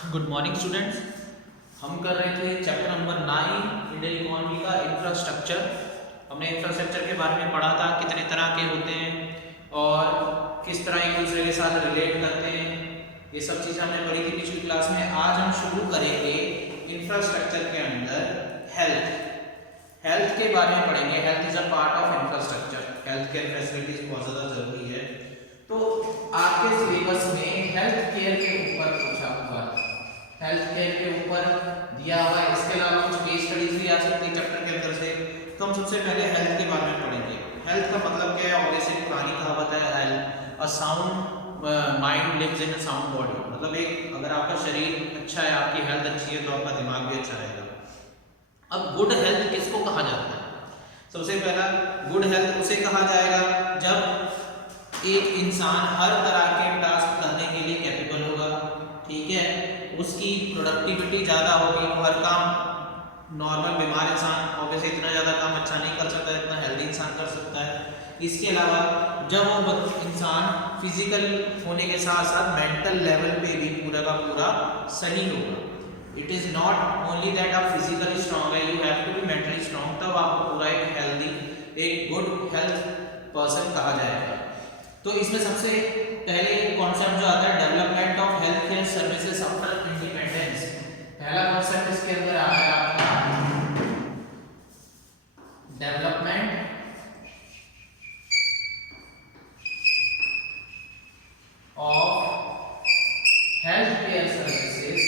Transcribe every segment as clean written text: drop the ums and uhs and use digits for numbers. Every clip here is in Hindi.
Good morning students. हम कर रहे थे चैप्टर नंबर 9 इंडियन इकोनॉमी का इंफ्रास्ट्रक्चर। हमने इंफ्रास्ट्रक्चर के बारे में पढ़ा था, कितने तरह के होते हैं और किस तरह एक दूसरे के साथ रिलेट करते हैं। ये सब चीज़ें हमने पढ़ी थी पिछली क्लास में। आज हम शुरू करेंगे इंफ्रास्ट्रक्चर के अंदर हेल्थ के बारे में पढ़ेंगे। Health is a part of infrastructure. Health care facilities बहुत ज़्यादा जरूरी है। तो आपके सिलेबस में हेल्थ केयर के ऊपर पूछा हुआ है, हेल्थ केयर के ऊपर दिया हुआ है। इसके अलावा कुछ केस स्टडीज भी आ सकती है चैप्टर के अंदर से। तो हम सबसे पहले हेल्थ के बारे में पढ़ेंगे। हेल्थ का मतलब क्या है? ऑब्वियसली पुरानी कहावत है, health a sound mind lives in a sound body. मतलब एक अगर आपका शरीर अच्छा है, आपकी हेल्थ अच्छी है, तो आपका दिमाग भी अच्छा रहेगा। अब गुड हेल्थ किसको कहा जाता है? सबसे पहला गुड हेल्थ उसे कहा जाएगा जब एक इंसान हर तरह के टास्क करने के लिए कैपेबल होगा, ठीक है, उसकी प्रोडक्टिविटी ज़्यादा होगी, वो हर काम नॉर्मल बीमार इंसान ऑब्वियसली इतना ज़्यादा काम अच्छा नहीं कर सकता जितना हेल्दी इंसान कर सकता है। इसके अलावा जब वो इंसान फिजिकल होने के साथ साथ मेंटल लेवल पे भी पूरा का पूरा सही होगा। It is not only that आप फिजिकली स्ट्रांग है, you have to be mentally strong, तब आपको पूरा एक हेल्दी, एक गुड हेल्थ पर्सन कहा जाएगा। तो इसमें सबसे पहले कॉन्सेप्ट जो आता है development of health care services after independence. पहला कॉन्सेप्ट इसके अंदर आ रहा है आपका development of health care services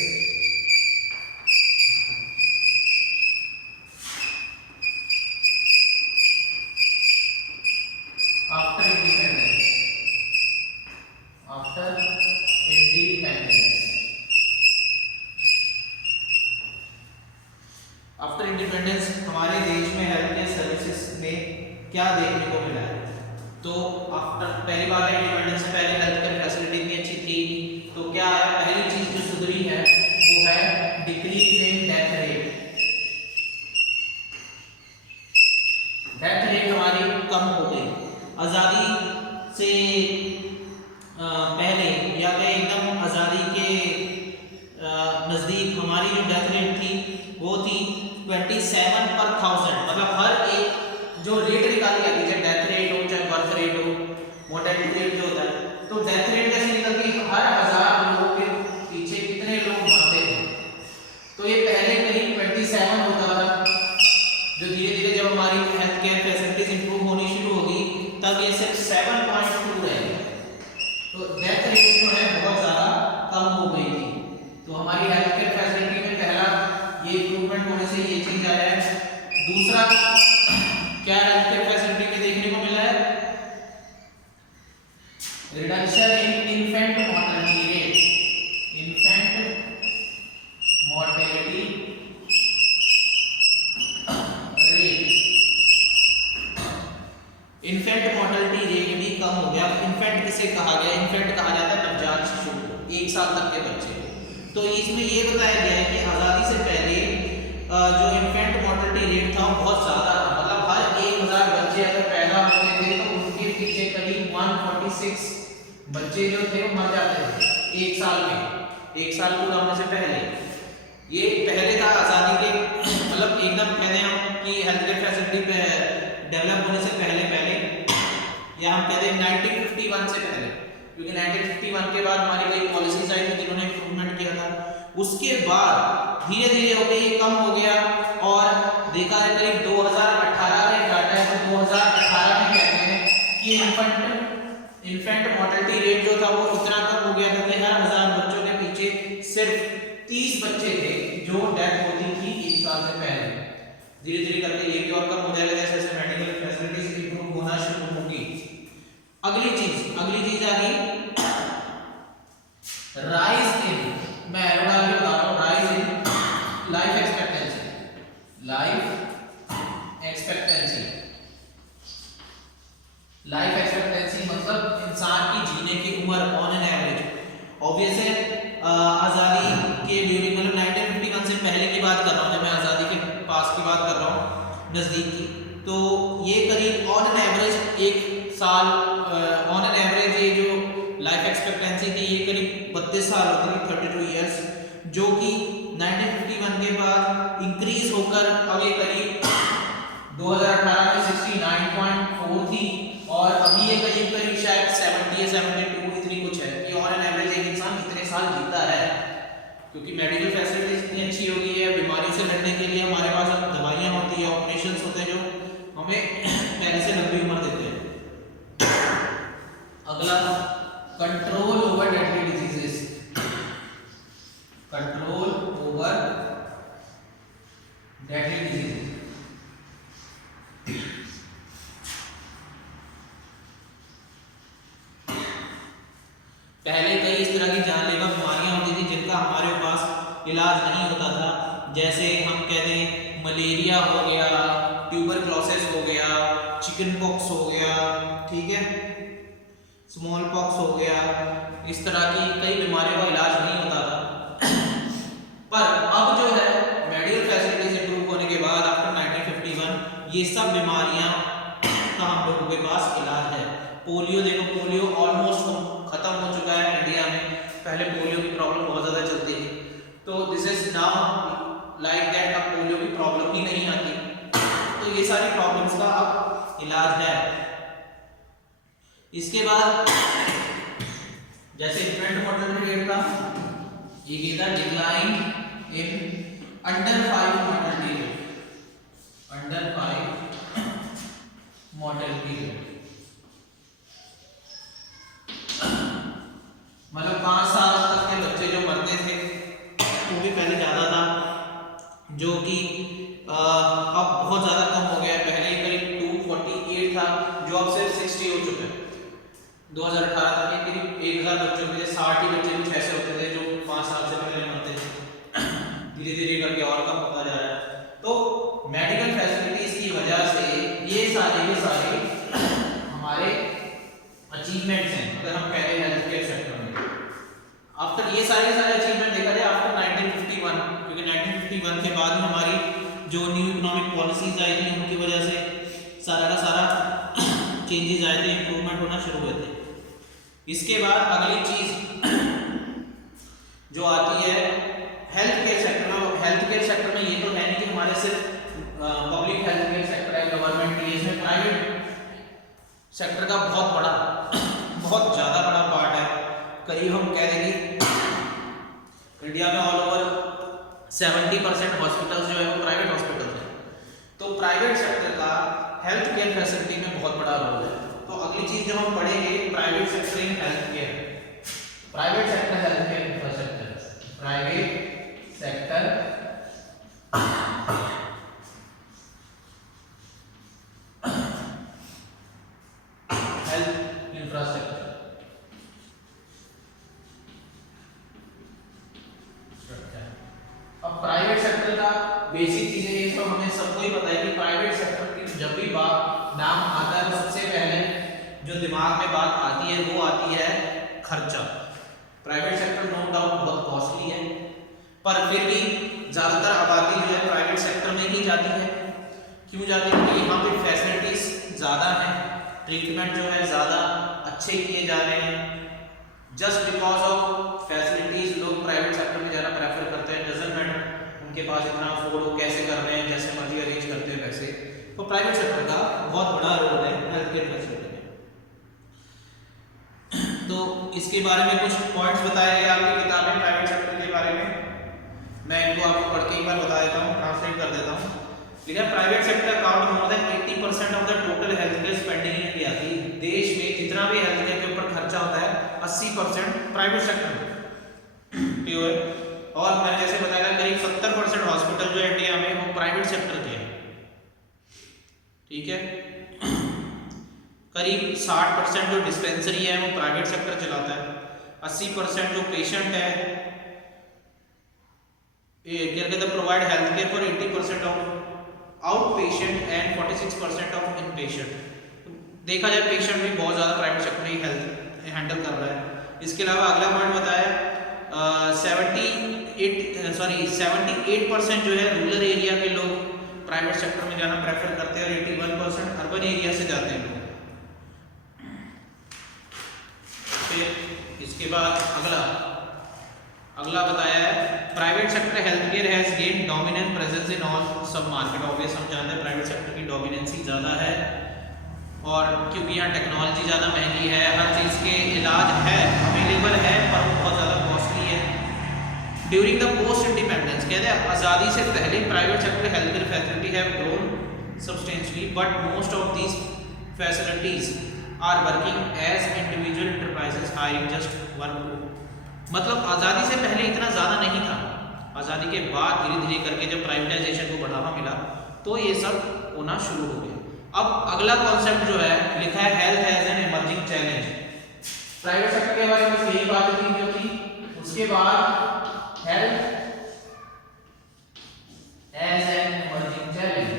after independence. After independence, after independence हमारे देश में हेल्थ केयर सर्विसेज में क्या देखने को मिला है? तो आफ्टर पहली बार इंडिपेंडेंस से पहले हेल्थ केयर फैसिलिटी इतनी अच्छी थी, तो क्या है पहली चीज जो सुधरी है वो है decrease in death rate. Death rate हमारी कम हो गई। आज़ादी से पहले या फिर एकदम आज़ादी के नज़दीक हमारी जो डेथ रेट थी वो थी 27 पर 1000। मतलब हर एक जो रेट निकाली जाती है, डेथ रेट हो चाहे बर्थ रेट हो, मोर्टेलिटी रेट जो होता है, तो डेथ रेट कैसे निकलती है? हर 1000 लोगों के पीछे कितने लोग मरते थे। तो ये पहले करीब 27 होता था, जो धीरे धीरे जब हमारी हेल्थ केयर फैसिलिटीज इंप्रूव होनी शुरू होगी तब ये सिर्फ 7.2 रहेगा। तो डेथ रेट जो है बहुत ज़्यादा कम हो गई थी। तो हमारी हेल्थ केयर फैसिलिटी में पहला ये इंप्रूवमेंट होने से ये चीज़ आया है। दूसरा क्या हेल्थ केयर फैसिलिटी में देखने को मिला है? Reduction in infant mortality rate. Infant mortality rate, infant mortality rate भी कम हो गया। इन्फेंट किसे कहा गया? इन्फेंट कहा जाता है नवजात शिशु को, 1 साल तक के बच्चे को। तो इसमें ये बताया गया है कि आज़ादी से पहले जो इन्फेंट मोर्टेलिटी रेट था वो बहुत ज़्यादा था। मतलब हर 1000 बच्चे अगर पैदा होते थे तो उनके पीछे करीब 146 बच्चे जो थे वो मर जाते थे 1 साल में। 1 साल पूरा होने से पहले ये पहले था आज़ादी के मतलब एकदम कहते हैं हम कि हेल्थ केयर फैसिलिटी पे डेवलप होने से पहले या हम कहते हैं 1951 से पहले, क्योंकि 1951 के बाद हमारी कई पॉलिसीज आई थी जिन्होंने इंप्रूवमेंट किया था। उसके बाद धीरे धीरे होकर ये कम हो गया और देखा है करीब 2018 में डाटा है, तो 2018 में कहते हैं कि इन्फेंट मोर्टेलिटी रेट जो था वो इतना कम हो गया था कि हर 1000 बच्चों के पीछे सिर्फ 30 बच्चे थे जो डेथ होती थी 1 साल से पहले। धीरे धीरे करके ये भी और कम हो जाएगा जैसे जैसे मेडिकल फैसिलिटीज इंप्रूव होना शुरू होगी। अगली चीज आ गई राइज इन, मैं एरो डाल के बता रहा हूं, rise in life expectancy. Life expectancy, life expectancy मतलब इंसान की जीने की उम्र ऑन एन एवरेज। ऑब्वियस है आज़ादी के ड्यूरिंग मतलब 1951 से पहले की बात कर रहा हूँ, जब मैं आज़ादी के पास की बात कर रहा हूँ, नज़दीक की, तो ये करीब ऑन एन एवरेज 1 साल ऑन एन एवरेज ये जो लाइफ एक्सपेक्टेंसी थी ये करीब 32 साल होती थी, 32 ईयर्स। जो कि 1951 के बाद इंक्रीज होकर अब ये करीब 2018 में 69.4 थी और अभी ये करीब शायद 70 या 72 इतनी कुछ है कि ऑन एन एवरेज एक इंसान कितने साल जीता है, क्योंकि मेडिकल फैसिलिटीज इतनी अच्छी हो गई है। बीमारियों से लड़ने के लिए हमारे पास अब दवाइयाँ होती है, ऑपरेशंस होते हैं जो हमें पहले से लंबी उम्र देते हैं। अगला, control over deadly diseases. Control over deadly diseases. पहले कई इस तरह की जानलेवा बीमारियां होती थी जिनका हमारे पास इलाज नहीं होता था, जैसे हम कहते हैं मलेरिया हो गया, ट्यूबरक्लोसिस हो गया, चिकन पॉक्स हो गया, ठीक है, स्मॉल पॉक्स हो गया। इस तरह की कई बीमारियों का इलाज नहीं होता था। पर अब जो है मेडिकल फैसिलिटीज इंप्रूव होने के बाद आफ्टर 1951 ये सब बीमारियां का हम लोगों के पास इलाज है। पोलियो देखो, पोलियो ऑलमोस्ट खत्म हो चुका है इंडिया में। पहले पोलियो की प्रॉब्लम बहुत ज़्यादा चलती थी, तो this is now like that, अब पोलियो की प्रॉब्लम ही नहीं आती। तो ये सारी प्रॉब्लम्स का अब इलाज है। इसके बाद जैसे इन्फेंट मोर्टेलिटी रेट का ये था decline in under 5 mortality rate, under 5 mortality rate, मतलब 5 साल तक के बच्चे जो मरते थे वो भी पहले ज़्यादा था, जो कि अब बहुत ज़्यादा कम हो गया है। पहले करीब 248 था, जो अब सिर्फ 60 हो चुका है। 2018 तक के करीब 1000 बच्चों में से 60 ही बच्चे कुछ ऐसे होते थे जो 5 साल से पहले मरते थे। धीरे धीरे करके और कम होता जा रहा है। तो मेडिकल फैसिलिटीज की वजह से ये सारे के सारे हमारे अचीवमेंट्स हैं। अगर हम पहले हेल्थ केयर सेक्टर में आफ्टर ये सारे अचीवमेंट देखा जाए आफ्टर 1951, क्योंकि 1951 के बाद में हमारी जो न्यू इकोनॉमिक पॉलिसीज आई थी उनकी वजह से सारा का सारा चेंजेस आए थे, इंप्रूवमेंट होना शुरू हुए थे। इसके बाद अगली चीज जो आती है हेल्थ केयर सेक्टर में। हेल्थ केयर सेक्टर में ये तो है नहीं कि हमारे सिर्फ पब्लिक हेल्थ केयर सेक्टर है, गवर्नमेंट की, इसमें प्राइवेट सेक्टर का बहुत ज़्यादा बड़ा पार्ट है। करीब हम कह देंगे इंडिया में ऑल ओवर 70% हॉस्पिटल्स जो है वो प्राइवेट हॉस्पिटल्स हैं। तो प्राइवेट सेक्टर का हेल्थ केयर फैसिलिटी में बहुत बड़ा रोल है। तो अगली चीज जो हम पढ़ेंगे private sector in health care, private sector health care infrastructure, private sector health infrastructure. अब प्राइवेट सेक्टर का बेसिक चीजें ये सब हमें सबको ही पता है कि प्राइवेट सेक्टर की जब भी बात नाम आता है तो सबसे पहले जो दिमाग में बात आती है वो आती है खर्चा। प्राइवेट सेक्टर नो डाउट बहुत कॉस्टली है, पर फिर भी ज़्यादातर आबादी जो है प्राइवेट सेक्टर में ही जाती है। क्यों जाती है? क्योंकि यहाँ पे फैसिलिटीज ज़्यादा हैं, ट्रीटमेंट जो है ज़्यादा अच्छे किए जा रहे हैं। जस्ट बिकॉज ऑफ फैसिलिटीज लोग प्राइवेट सेक्टर में जाना प्रेफर करते हैं। डजंट मैटर उनके पास इतना अफोर्ड हो, कैसे कर रहे हैं, जैसे मर्जी अरेंज करते हैं वैसे। तो प्राइवेट सेक्टर का बहुत बड़ा रोल है हेल्थ केयर फैसिलिटी में। तो इसके बारे में कुछ पॉइंट्स बताए गए आपकी किताब में प्राइवेट सेक्टर के बारे में। मैं इनको आपको पढ़ के एक बार बता देता हूँ, ट्रांसलेट कर देता हूँ। ठीक है, private sector account more than 80% of the total health care spending in India. देश में जितना भी हेल्थ केयर के ऊपर खर्चा होता है 80% प्राइवेट सेक्टर में प्योर। और मैंने जैसे बताया करीब 70% हॉस्पिटल जो इंडिया में वो प्राइवेट सेक्टर के हैं। ठीक है, करीब 60% जो डिस्पेंसरी है वो प्राइवेट सेक्टर चलाता है। 80% जो पेशेंट है provide health care for 80% of out patient and 46% of in patient. देखा जाए पेशेंट भी बहुत ज़्यादा प्राइवेट सेक्टर ही हेल्थ हैंडल कर रहा है। इसके अलावा अगला पॉइंट बताया 78% जो है रूरल एरिया के लोग प्राइवेट सेक्टर में जाना प्रेफर करते हैं और 81% अर्बन एरिया से जाते हैं लोग। फिर इसके बाद अगला बताया है private sector health care has gain dominant presence in all सब मार्केट। ऑब्वियस हम जानते हैं प्राइवेट सेक्टर की डोमिनेंसी ज़्यादा है, और क्योंकि यहाँ टेक्नोलॉजी ज़्यादा महंगी है, हर चीज़ के इलाज है, अवेलेबल है, पर वो बहुत ज़्यादा कॉस्टली है। ड्यूरिंग द पोस्ट इंडिपेंडेंस, कहते हैं आज़ादी से पहले private sector health care facility have grown substantially, but most of these facilities are working as individual enterprises hiring just one two. मतलब आज़ादी से पहले इतना ज़्यादा नहीं था, आज़ादी के बाद धीरे धीरे करके जब प्राइवेटाइजेशन को बढ़ावा मिला तो ये सब होना शुरू हो गया। अब अगला कॉन्सेप्ट जो है लिखा है health as an emerging challenge. Private sector के बारे में बस यही बात थी जो थी, उसके बाद health as an emerging challenge.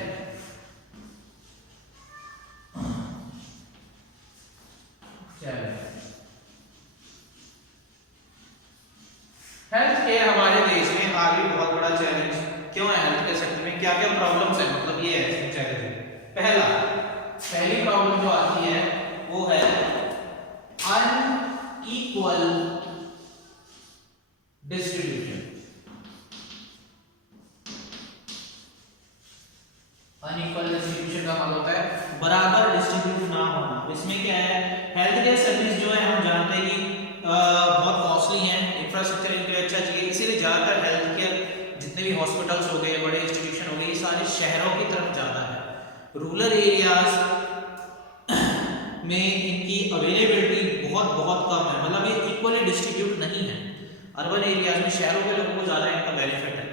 Health care हमारे देश में आगे बहुत बड़ा चैलेंज क्यों है? हेल्थ केयर सेक्टर में क्या क्या प्रॉब्लम्स है, मतलब ये है चैलेंज। पहली प्रॉब्लम जो आती है वो है अनइक्वल डिस्ट्रीब्यूशन। अनइक्वल डिस्ट्रीब्यूशन का मतलब होता है बराबर डिस्ट्रीब्यूट ना होना। इसमें क्या है, हेल्थ केयर सर्विस जो है हम जानते हैं कि बहुत कॉस्टली है, इंफ्रास्ट्रक्चर इनके लिए अच्छा चाहिए, इसीलिए ज़्यादातर हेल्थ केयर जितने भी हॉस्पिटल्स हो गए, बड़े इंस्टीट्यूशन हो गए, ये सारे शहरों की तरफ ज़्यादा है। रूरल एरियाज में इनकी अवेलेबिलिटी बहुत बहुत कम है, मतलब ये इक्वली डिस्ट्रीब्यूट नहीं है। अर्बन एरियाज में शहरों के लोगों को ज़्यादा इनका बेनिफिट है,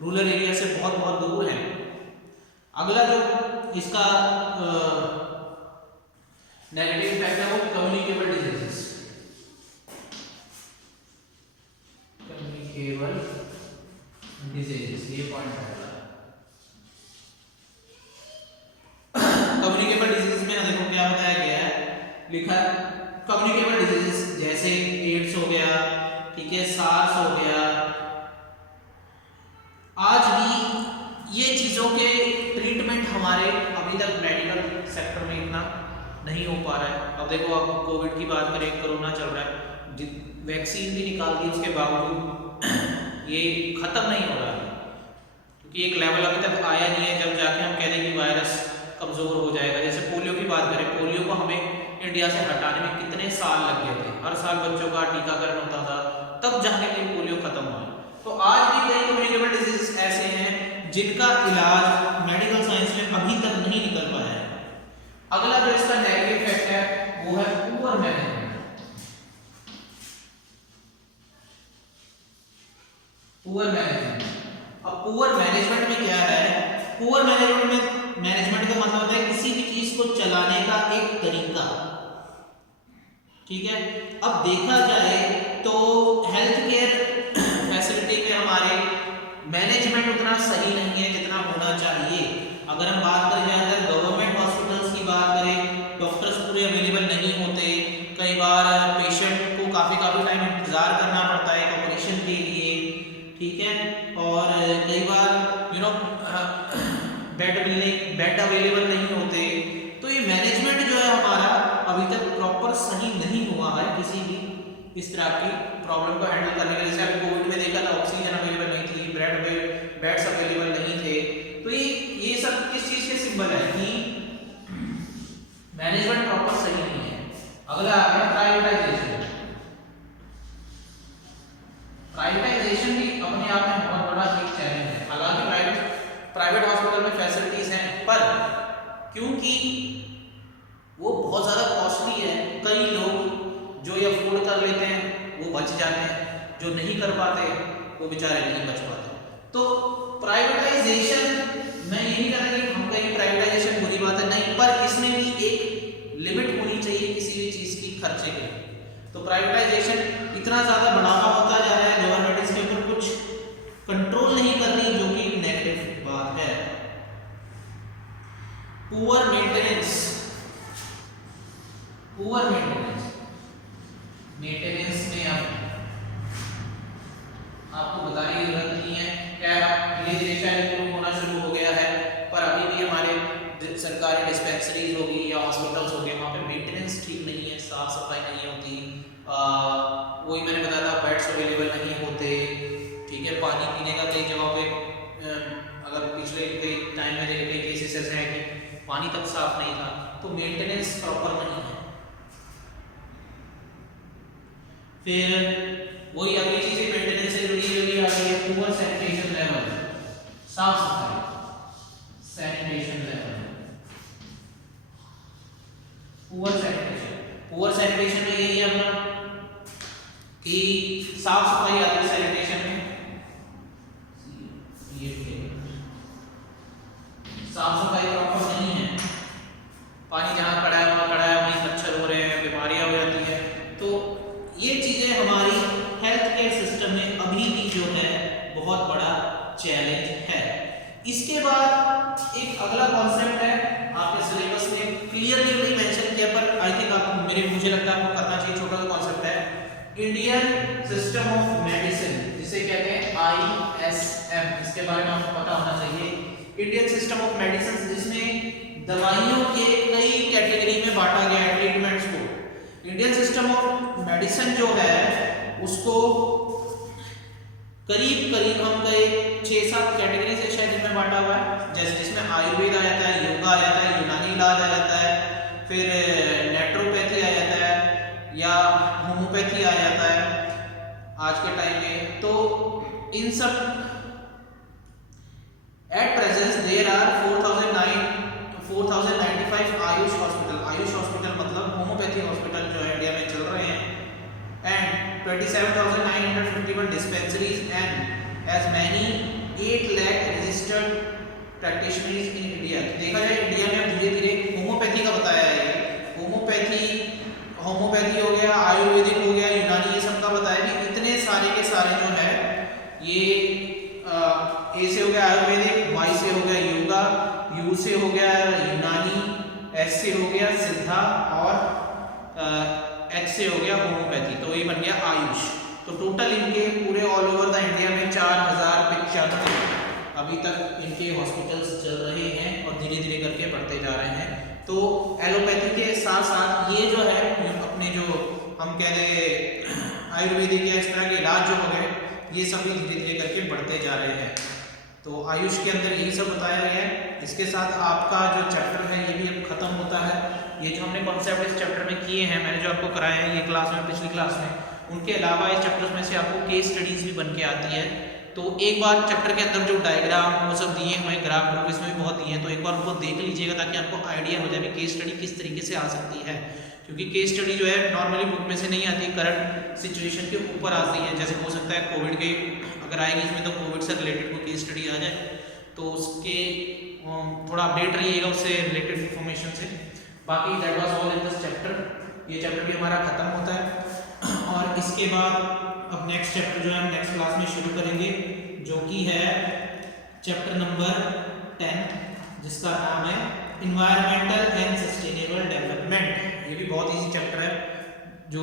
रूरल एरिया से बहुत बहुत दूर है। अगला जो इसका नेगेटिव इफेक्ट है वो कम्युनिकेबल डिजीजेस। कम्युनिकेबल डिजीजेस, ये पॉइंट है। कम्युनिकेबल डिजीजेस में देखो क्या बताया गया है, लिखा कम्युनिकेबल डिजीजेस जैसे एड्स हो गया, ठीक है, सार्स हो गया। आज भी ये चीजों के ट्रीटमेंट हमारे अभी तक मेडिकल सेक्टर में इतना नहीं हो पा रहा है। अब देखो, आप कोविड की बात करें, कोरोना चल रहा है, वैक्सीन भी निकाल दी, उसके बावजूद ये खत्म नहीं हो रहा है, क्योंकि एक लेवल अभी तक आया नहीं है जब जाके हम कह दें कि वायरस कमजोर हो जाएगा। जैसे पोलियो की बात करें, पोलियो को हमें इंडिया से हटाने में कितने साल लग गए थे, हर साल बच्चों का टीकाकरण होता था, तब जाके ये पोलियो खत्म हुआ। तो आज भी कई कम्युनिकेबल डिजीज ऐसे हैं जिनका इलाज मेडिकल साइंस में अभी तक नहीं निकल पाया है। अगला जो इसका नेगेटिव इफेक्ट है वो है पुअर मैनेजमेंट। पुअर मैनेजमेंट, अब पुअर मैनेजमेंट में क्या है, पुअर मैनेजमेंट का मतलब होता है किसी भी चीज को चलाने का एक तरीका, ठीक है। अब देखा जाए तो हेल्थ केयर फैसिलिटी में हमारे मैनेजमेंट उतना सही नहीं है जितना होना चाहिए। अगर हम बात करें ज़्यादातर गवर्नमेंट हॉस्पिटल्स की बात करें, डॉक्टर्स पूरे अवेलेबल नहीं होते, कई बार पेशेंट को काफ़ी टाइम इंतज़ार करना पड़ता है ऑपरेशन के लिए, ठीक है, और कई बार बेड अवेलेबल नहीं होते। तो ये मैनेजमेंट जो है हमारा अभी तक प्रॉपर सही नहीं हुआ है किसी भी इस तरह की प्रॉब्लम को हैंडल करने के लिए। जैसे अभी कोविड में देखा था, ऑक्सीजन अवेलेबल नहीं थी, बेड्स अवेलेबल नहीं थे। तो ये सब किस चीज के सिंबल है कि मैनेजमेंट प्रॉपर सही नहीं है। अगला आ गया प्राइवेटाइजेशन। प्राइवेटाइजेशन भी अपने आप में बहुत बड़ा एक चैलेंज है। हालांकि प्राइवेट हॉस्पिटल में फैसिलिटीज हैं, पर क्योंकि वो बहुत ज़्यादा कॉस्टली है, कई लोग जो ये अफोर्ड कर लेते हैं वो बच जाते हैं, जो नहीं कर पाते वो बेचारे नहीं बच पाते। तो प्राइवेटाइजेशन, मैं यही कहना कि हम कहीं प्राइवेटाइजेशन बुरी बात है नहीं, पर इसमें भी एक लिमिट होनी चाहिए किसी भी चीज़ की खर्चे के। तो प्राइवेटाइजेशन इतना ज़्यादा बढ़ावा होता जा रहा है, गवर्नमेंट इसके ऊपर कुछ कंट्रोल नहीं कर रही, जो कि नेगेटिव बात है। पुअर मेंटेनेंस में आपको बताने की जरूरत नहीं है, क्या धीरे धीरे शायद इम्प्रूव होना शुरू हो गया है, पर अभी भी हमारे सरकारी डिस्पेंसरीज होगी या हॉस्पिटल्स हो गए, वहाँ पे मेंटेनेंस ठीक नहीं है, साफ सफाई नहीं होती। वही मैंने बताया था, बेड्स अवेलेबल नहीं होते, ठीक है। पानी पीने का कई जगहों पे अगर पिछले कई टाइम में देखे कई केसेस ऐसे हैं कि पानी तक साफ नहीं था, तो मेंटेनेंस प्रॉपर नहीं है। फिर वही अगली चीज मेंटेनेंस से जुड़ी हुई आ गई है पुअर सैनिटेशन लेवल, साफ सफाई, सैनिटेशन लेवल, पुअर सैनिटेशन में यही है अपना कि साफ सफाई आती है सैनिटेशन में, ये साफ सफाई प्रॉपर नहीं है, पानी जहाँ खड़ा है वहीं मच्छर हो रहे हैं, बीमारियां हो जाती है। तो ये चीजें हमारी हेल्थ केयर सिस्टम में अभी भी जो है बहुत बड़ा चैलेंज है। इसके बाद एक अगला कॉन्सेप्ट है, आपके सिलेबस में क्लियरली नहीं मेंशन किया पर आई थिंक आपको मुझे लगता है आपको करना चाहिए, छोटा सा कॉन्सेप्ट है इंडियन सिस्टम ऑफ मेडिसिन, जिसे कहते हैं ISM। इसके बारे में आपको पता होना चाहिए। इंडियन सिस्टम ऑफ मेडिसिन, जिसमें दवाइयों के कई कैटेगरी में बांटा गया है ट्रीटमेंट्स को। इंडियन सिस्टम ऑफ मेडिसिन जो है उसको करीब हम कई 6-7 कैटेगरी से शायद इनमें बांटा हुआ है, जैसे जिसमें आयुर्वेद आ जाता है, योगा आ जाता है, यूनानी इलाज आ जाता है, फिर नेट्रोपैथी आ जाता है या होम्योपैथी आ जाता है आज के टाइम में। तो इन सब at present there are 4095 AYUSH hospital मतलब होम्योपैथी हॉस्पिटल जो है इंडिया में चल रहे हैं, and 27,951 dispensaries and as many 8 lakh registered practitioners in India। देखा जाए इंडिया में धीरे धीरे होम्योपैथी का बताया है, होम्योपैथी हो गया, आयुर्वेदिक हो गया, यूनानी, ये सब का बताया कि इतने सारे के सारे जो है ये ए से हो गया आयुर्वेदिक, वाई से हो गया योगा, यू से हो गया यूनानी, एस से हो गया सिद्धा और एच से हो गया होम्योपैथी, तो ये बन गया आयुष। तो टोटल इनके पूरे ऑल ओवर द इंडिया में 4095 अभी तक इनके हॉस्पिटल्स चल रहे हैं और धीरे धीरे करके बढ़ते जा रहे हैं। तो एलोपैथी के साथ साथ ये जो है अपने जो हम कह रहे आयुर्वेदिक या इस तरह के इलाज जो हो गए, ये सभी धीरे धीरे करके बढ़ते जा रहे हैं। तो आयुष के अंदर यही सब बताया गया है। इसके साथ आपका जो चैप्टर है ये भी अब खत्म होता है। ये जो हमने कॉन्सेप्ट इस चैप्टर में किए हैं, मैंने जो आपको कराया है ये क्लास में, पिछली क्लास में, उनके अलावा इस चैप्टर में से आपको केस स्टडीज भी बन के आती है। तो एक बार चैप्टर के अंदर जो डायग्राम वो सब दिए हुए हैं, ग्राफ ग्रुप इसमें भी बहुत दिए हैं, तो एक बार उनको देख लीजिएगा ताकि आपको आइडिया हो जाए कि केस स्टडी किस तरीके से आ सकती है। क्योंकि केस स्टडी जो है नॉर्मली बुक में से नहीं आती, करंट सिचुएशन के ऊपर आती है। जैसे हो सकता है कोविड के अगर आएगी इसमें तो कोविड से रिलेटेड कोई केस स्टडी आ जाए, तो उसके थोड़ा अपडेट रहिएगा उससे रिलेटेड इन्फॉर्मेशन से। बाकी that was all in this chapter. ये चैप्टर भी हमारा खत्म होता है और इसके बाद अब नेक्स्ट चैप्टर जो है हम नेक्स्ट क्लास में शुरू करेंगे, जो कि है चैप्टर नंबर 10, जिसका नाम है इन्वायरमेंटल एंड सस्टेनेबल डेवलपमेंट। ये भी बहुत ईजी चैप्टर है, जो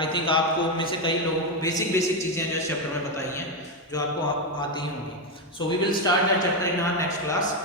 आई थिंक आपको में से कई लोगों को बेसिक चीज़ें जो इस चैप्टर में बताई हैं जो आपको आती ही होंगी। So we will start that chapter in our next class.